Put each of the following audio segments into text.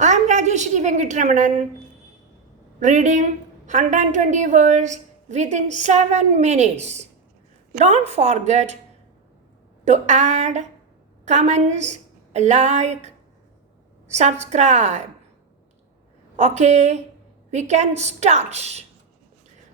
I am Rajeswary Venkitaramanan, reading 120 words within 7 minutes. Don't forget to add comments, like, subscribe. Okay, we can start.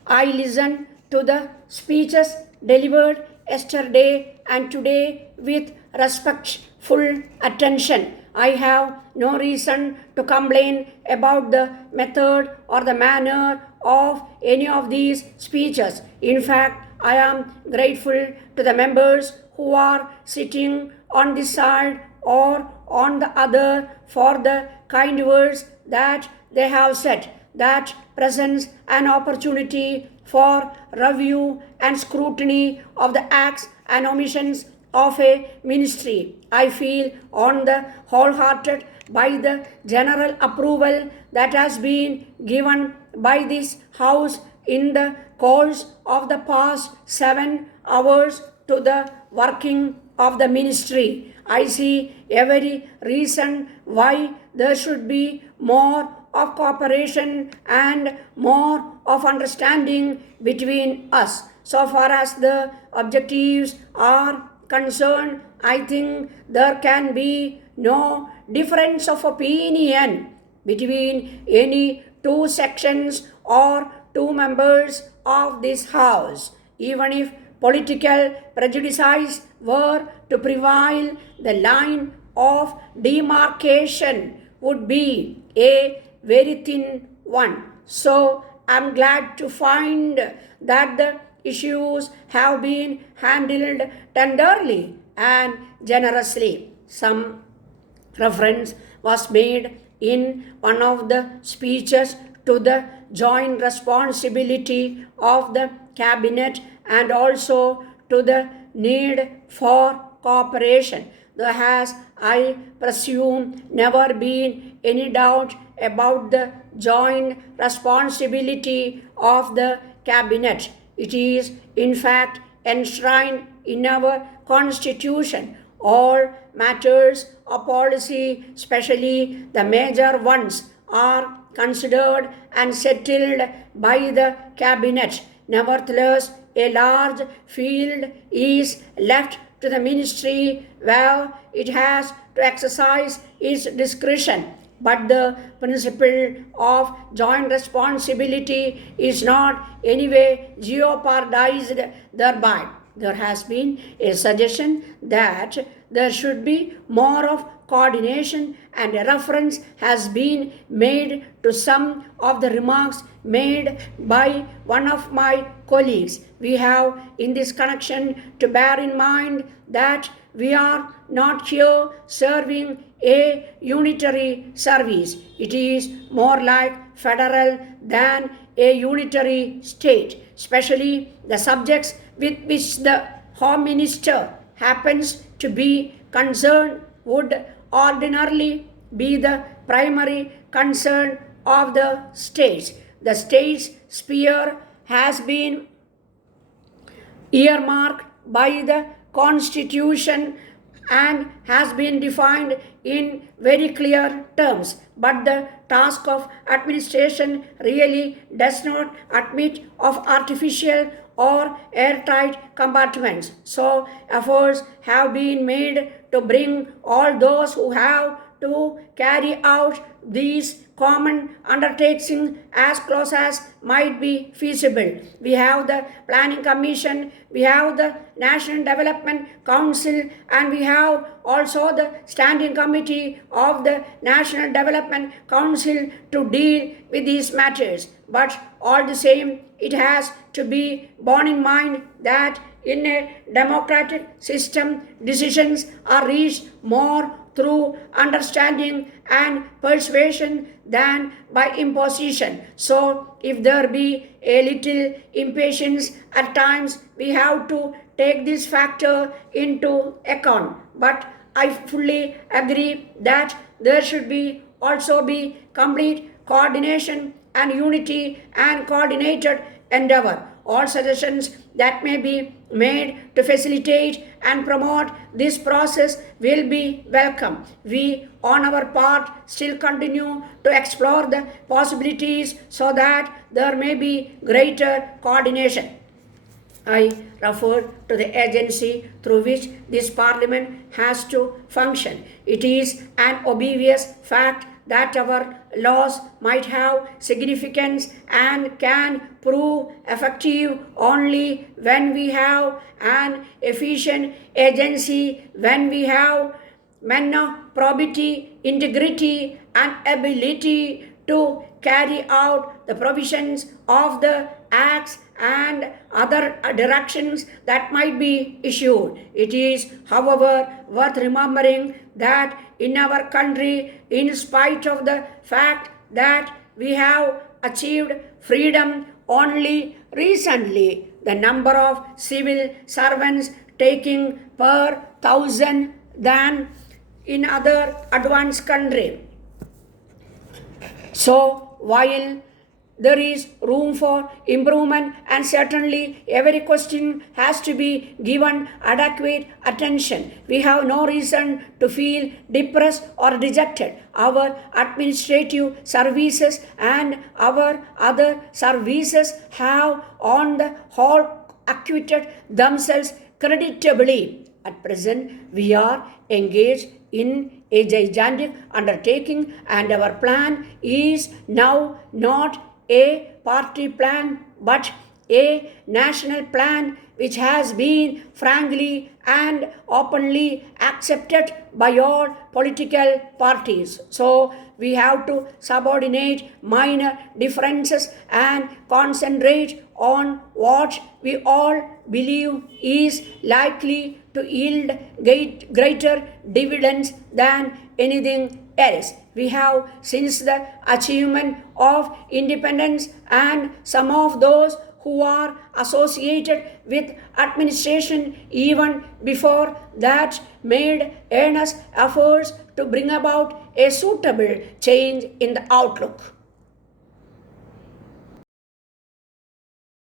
I listened to the speeches delivered yesterday and today with respectful attention. I have no reason to complain about the method or the manner of any of these speeches. In fact, I am grateful to the members who are sitting on this side or on the other for the kind words that they have said. That presents an opportunity for review and scrutiny of the acts and omissions of a ministry. I feel on the wholehearted by the general approval that has been given by this House in the course of the past 7 hours to the working of the ministry. I see every reason why there should be more of cooperation and more of understanding between us. So far as the objectives are concerned, I think there can be no difference of opinion between any two sections or two members of this House. Even if political prejudices were to prevail, the line of demarcation would be a very thin one. So I'm glad to find that the issues have been handled tenderly and generously. Some reference was made in one of the speeches to the joint responsibility of the cabinet and also to the need for cooperation. There has, I presume, never been any doubt about the joint responsibility of the cabinet. It is, in fact, enshrined in our constitution. All matters of policy, especially the major ones, are considered and settled by the cabinet. Nevertheless, a large field is left to the ministry where it has to exercise its discretion. But the principle of joint responsibility is not anyway jeopardized thereby. There has been a suggestion that there should be more of coordination, and a reference has been made to some of the remarks made by one of my colleagues. We have in this connection to bear in mind that we are not here serving a unitary service. It is more like federal than a unitary state, especially the subjects with which the Home Minister happens to be concerned would ordinarily be the primary concern of the states. The state's sphere has been earmarked by the Constitution and has been defined in very clear terms. But the task of administration really does not admit of artificial or airtight compartments. So efforts have been made to bring all those who have to carry out these common undertakings as close as might be feasible. We have the Planning Commission, we have the National Development Council, and we have also the Standing Committee of the National Development Council to deal with these matters. But all the same, it has to be borne in mind that in a democratic system, decisions are reached more through understanding and persuasion than by imposition. So if there be a little impatience at times, we have to take this factor into account. But I fully agree that there should be also be complete coordination and unity and coordinated endeavor. all suggestions that may be made to facilitate and promote this process will be welcome. We, on our part, still continue to explore the possibilities so that there may be greater coordination. I refer to the agency through which this parliament has to function. It is an obvious fact that our laws might have significance and can prove effective only when we have an efficient agency, when we have men of probity, integrity, and ability to carry out the provisions of the acts and other directions that might be issued. It is, however, worth remembering that in our country, in spite of the fact that we have achieved freedom only recently, the number of civil servants taking per thousand than in other advanced country. So, while there is room for improvement, and certainly every question has to be given adequate attention, we have no reason to feel depressed or dejected. Our administrative services and our other services have on the whole acquitted themselves creditably. At present, we are engaged in a gigantic undertaking, and our plan is now not a party plan but a national plan which has been frankly and openly accepted by all political parties. So we have to subordinate minor differences and concentrate on what we all believe is likely to yield greater dividends than anything else. We have, since the achievement of independence, and some of those who are associated with administration even before that, made earnest efforts to bring about a suitable change in the outlook.